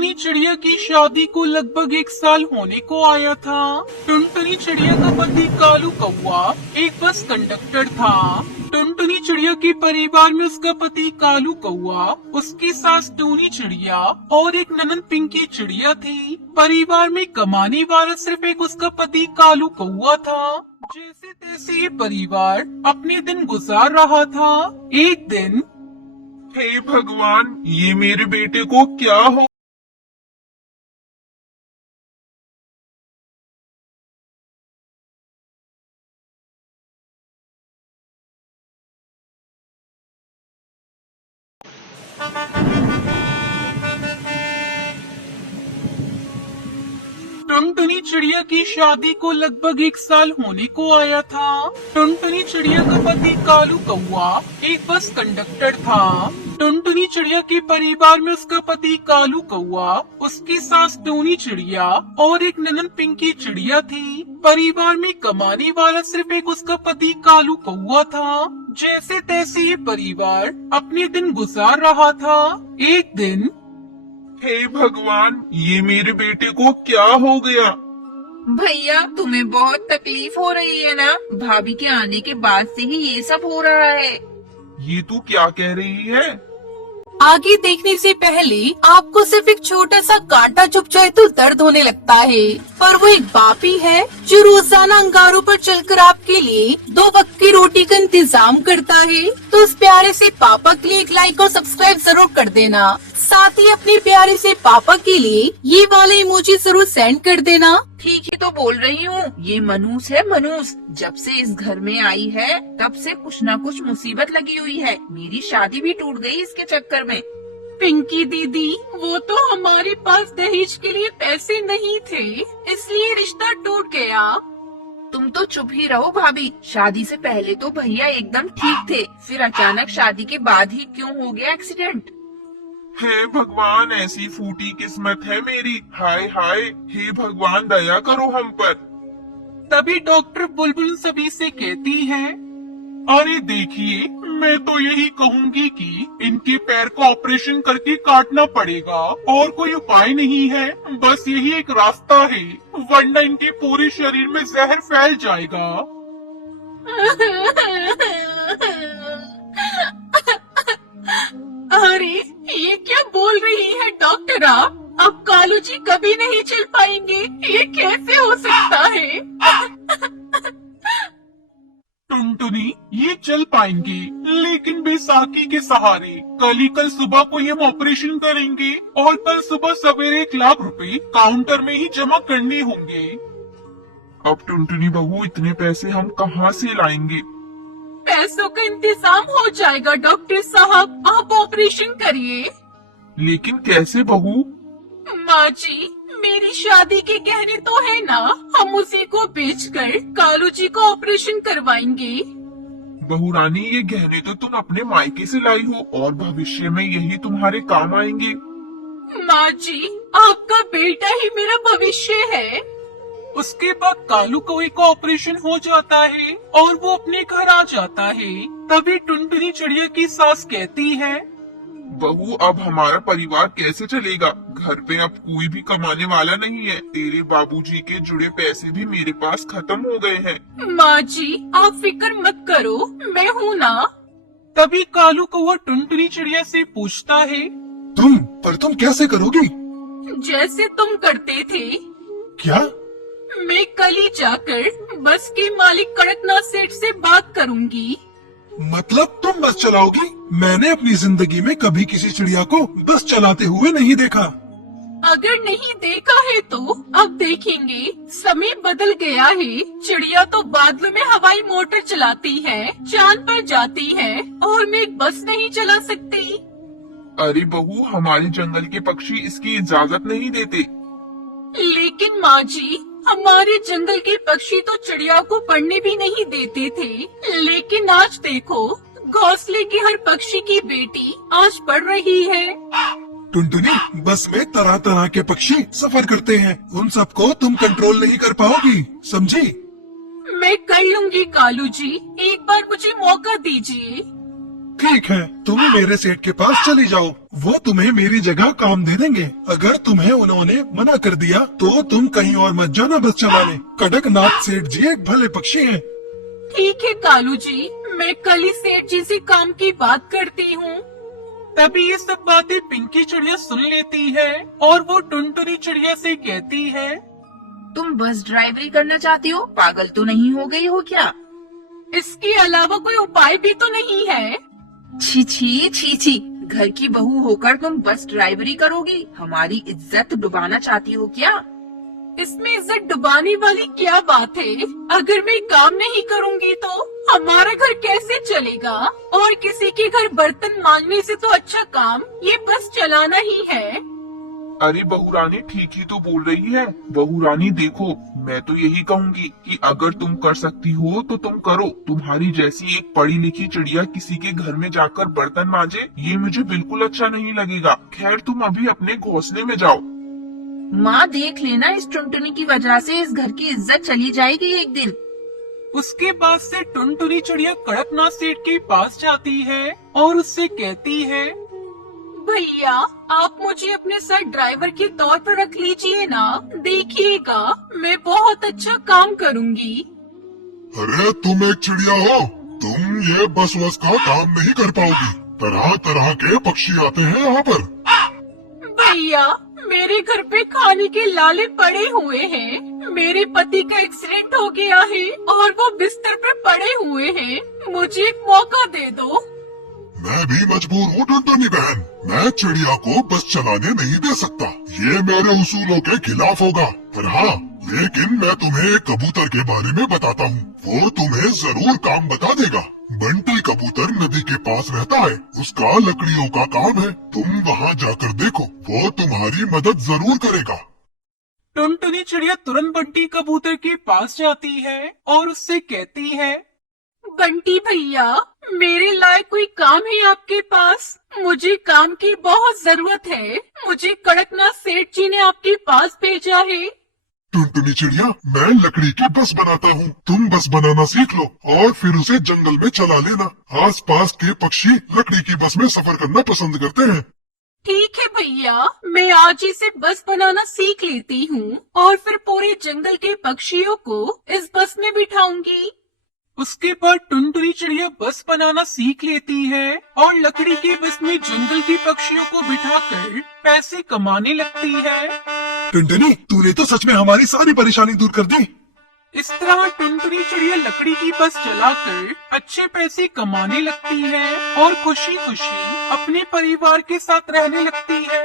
टुनटुनी चिड़िया की शादी को लगभग 1 साल होने को आया था। टुनटुनी चिड़िया का पति कालू कौआ एक बस कंडक्टर था। टुनटुनी चिड़िया के परिवार में उसका पति कालू कौआ, उसकी सास टूनी चिड़िया और एक ननद पिंकी चिड़िया थी। परिवार में कमाने वाला सिर्फ एक उसका पति कालू कौआ था। जैसे तैसे ये परिवार अपने दिन गुजार रहा था। एक दिन, हे भगवान, ये मेरे बेटे को क्या हो। टुनटुनी चिड़िया की शादी को लगभग 1 साल होने को आया था। टुनटुनी चिड़िया का पति कालू कौआ एक बस कंडक्टर था। टुनटुनी चिड़िया के परिवार में उसका पति कालू कौआ, उसकी सास टूनी चिड़िया और एक ननद पिंकी चिड़िया थी। परिवार में कमाने वाला सिर्फ एक उसका पति कालू कौआ था। जैसे तैसे ये परिवार अपने दिन गुजार रहा था। एक दिन, हे भगवान, ये मेरे बेटे को क्या हो गया। भैया, तुम्हें बहुत तकलीफ हो रही है ना? भाभी के आने के बाद से ही ये सब हो रहा है। ये तू क्या कह रही है? आगे देखने से पहले आपको सिर्फ एक छोटा सा कांटा चुभ जाए तो दर्द होने लगता है, पर वो एक बाप ही है जो रोजाना अंगारों पर चलकर आपके लिए 2 वक्त की रोटी का इंतजाम करता है। तो उस प्यारे से पापा के लिए एक लाइक और सब्सक्राइब जरूर कर देना। साथ ही अपने प्यारे से पापा के लिए ये वाला इमोजी जरूर सेंड कर देना। ठीक ही तो बोल रही हूँ, ये मनूस है मनूस। जब से इस घर में आई है तब से कुछ न कुछ मुसीबत लगी हुई है। मेरी शादी भी टूट गई इसके चक्कर में। पिंकी दीदी, वो तो हमारे पास दहेज के लिए पैसे नहीं थे, इसलिए रिश्ता टूट गया। तुम तो चुप ही रहो भाभी। शादी से पहले तो भैया एकदम ठीक थे, फिर अचानक शादी के बाद ही क्यों हो गया एक्सीडेंट। हे भगवान, ऐसी फूटी किस्मत है मेरी। हाय हाय, हे भगवान, दया करो हम पर। तभी डॉक्टर बुलबुल सभी से कहती है, अरे देखिए, मैं तो यही कहूँगी कि इनके पैर को ऑपरेशन करके काटना पड़ेगा और कोई उपाय नहीं है। बस यही एक रास्ता है, वरना इनके पूरे शरीर में जहर फैल जाएगा। अरे, ये क्या बोल रही है डॉक्टर आप? अब कालू जी कभी नहीं चल पाएंगे, ये कैसे हो सकता है? टुनटुनी, ये चल पाएंगे, लेकिन बैसाखी के सहारे। कल सुबह को ये हम ऑपरेशन करेंगे और कल सुबह सवेरे 1 लाख रुपए काउंटर में ही जमा करने होंगे। अब टुनटुनी बहू, इतने पैसे हम कहाँ से लाएंगे? पैसों का इंतजाम हो जाएगा डॉक्टर साहब, आप ऑपरेशन करिए। लेकिन कैसे बहू? माँ जी, मेरी शादी के गहने तो है ना, हम उसी को बेचकर कालू जी को ऑपरेशन करवाएंगे। बहू रानी, ये गहने तो तुम अपने मायके से लाई हो और भविष्य में यही तुम्हारे काम आएंगे। माँ जी, आपका बेटा ही मेरा भविष्य है। उसके बाद कालू कौए का ऑपरेशन हो जाता है और वो अपने घर आ जाता है। तभी टुनटुनी चिड़िया की सास कहती है, बहू, अब हमारा परिवार कैसे चलेगा? घर पे अब कोई भी कमाने वाला नहीं है। तेरे बाबूजी के जुड़े पैसे भी मेरे पास खत्म हो गए हैं। माँ जी, आप फिक्र मत करो, मैं हूँ ना। तभी कालू कौआ टुनटुनी चिड़िया से पूछता है, तुम कैसे करोगी? जैसे तुम करते थे। क्या? मैं कल ही जाकर बस के मालिक कड़कनाथ सेठ से बात करूंगी। मतलब तुम बस चलाओगी? मैंने अपनी जिंदगी में कभी किसी चिड़िया को बस चलाते हुए नहीं देखा। अगर नहीं देखा है तो अब देखेंगे। समय बदल गया है। चिड़िया तो बादलों में हवाई मोटर चलाती है, चांद पर जाती है, और मैं एक बस नहीं चला सकती। अरे बहू, हमारे जंगल के पक्षी इसकी इजाजत नहीं देते। लेकिन माँ जी, हमारे जंगल के पक्षी तो चिड़िया को पढ़ने भी नहीं देते थे, लेकिन आज देखो, घोंसले की हर पक्षी की बेटी आज पढ़ रही है। टुनटुनी, बस में तरह तरह के पक्षी सफर करते हैं, उन सबको तुम कंट्रोल नहीं कर पाओगी, समझी? मैं कर लूंगी कालू जी, एक बार मुझे मौका दीजिए। ठीक है, तुम मेरे सेठ के पास चली जाओ, वो तुम्हें मेरी जगह काम दे देंगे। अगर तुम्हें उन्होंने मना कर दिया तो तुम कहीं और मत जाना बस चलाने। कड़कनाथ सेठ जी एक भले पक्षी हैं। ठीक है कालू जी, मैं कल ही सेठ जी से काम की बात करती हूँ। तभी ये सब बातें पिंकी चिड़िया सुन लेती है और वो टुनटुनी चिड़िया से कहती है, तुम बस ड्राइवरी करना चाहती हो? पागल तो नहीं हो गई हो क्या? इसके अलावा कोई उपाय भी तो नहीं है। छी छी छी छी, घर की बहू होकर तुम बस ड्राइवरी करोगी? हमारी इज्जत डुबाना चाहती हो क्या? इसमें इज्जत डुबाने वाली क्या बात है? अगर मैं काम नहीं करूँगी तो हमारा घर कैसे चलेगा? और किसी के घर बर्तन मांगने से तो अच्छा काम ये बस चलाना ही है। अरे बहू रानी ठीक ही तो बोल रही है। बहू रानी देखो, मैं तो यही कहूँगी कि अगर तुम कर सकती हो तो तुम करो। तुम्हारी जैसी एक पढ़ी लिखी चिड़िया किसी के घर में जाकर बर्तन मांजे, ये मुझे बिल्कुल अच्छा नहीं लगेगा। खैर तुम अभी अपने घोंसले में जाओ। माँ देख लेना, इस टुनटुनी की वजह से इस घर की इज्जत चली जाएगी एक दिन। उसके बाद से टुनटुनी चिड़िया कड़कनाथ सेठ के पास जाती है और उससे कहती है, भैया आप मुझे अपने साथ ड्राइवर के तौर पर रख लीजिए ना, देखिएगा मैं बहुत अच्छा काम करूँगी। अरे तुम एक चिड़िया हो, तुम ये बस का काम नहीं कर पाओगी। तरह तरह के पक्षी आते हैं यहाँ पर। भैया मेरे घर पे खाने के लाले पड़े हुए हैं। मेरे पति का एक्सीडेंट हो गया है और वो बिस्तर पे पड़े हुए हैं। मुझे एक मौका दे दो। मैं भी मजबूर हूँ टुनटुनी बहन, मैं चिड़िया को बस चलाने नहीं दे सकता। ये मेरे उसूलों के खिलाफ होगा। पर हाँ, लेकिन मैं तुम्हें एक कबूतर के बारे में बताता हूँ, वो तुम्हें जरूर काम बता देगा। बंटी कबूतर नदी के पास रहता है, उसका लकड़ियों का काम है। तुम वहाँ जाकर देखो, वो तुम्हारी मदद जरूर करेगा। टुनटुनी चिड़िया तुरंत बंटी कबूतर के पास जाती है और उससे कहती है, बंटी भैया मेरे लायक कोई काम है आपके पास? मुझे काम की बहुत जरूरत है। मुझे कड़कनाथ सेठ जी ने आपके पास भेजा है। टुनटुनी चिड़िया, मैं लकड़ी की बस बनाता हूँ, तुम बस बनाना सीख लो और फिर उसे जंगल में चला लेना। आसपास के पक्षी लकड़ी की बस में सफर करना पसंद करते हैं। ठीक है भैया, मैं आज ही से बस बनाना सीख लेती हूँ और फिर पूरे जंगल के पक्षियों को इस बस में बिठाऊंगी। उसके बाद टुनटुनी चिड़िया बस बनाना सीख लेती है और लकड़ी की बस में जंगल के पक्षियों को बिठाकर पैसे कमाने लगती है। टुनटुनी, तूने तो सच में हमारी सारी परेशानी दूर कर दी। इस तरह टुनटुनी चिड़िया लकड़ी की बस चलाकर अच्छे पैसे कमाने लगती है और खुशी खुशी अपने परिवार के साथ रहने लगती है।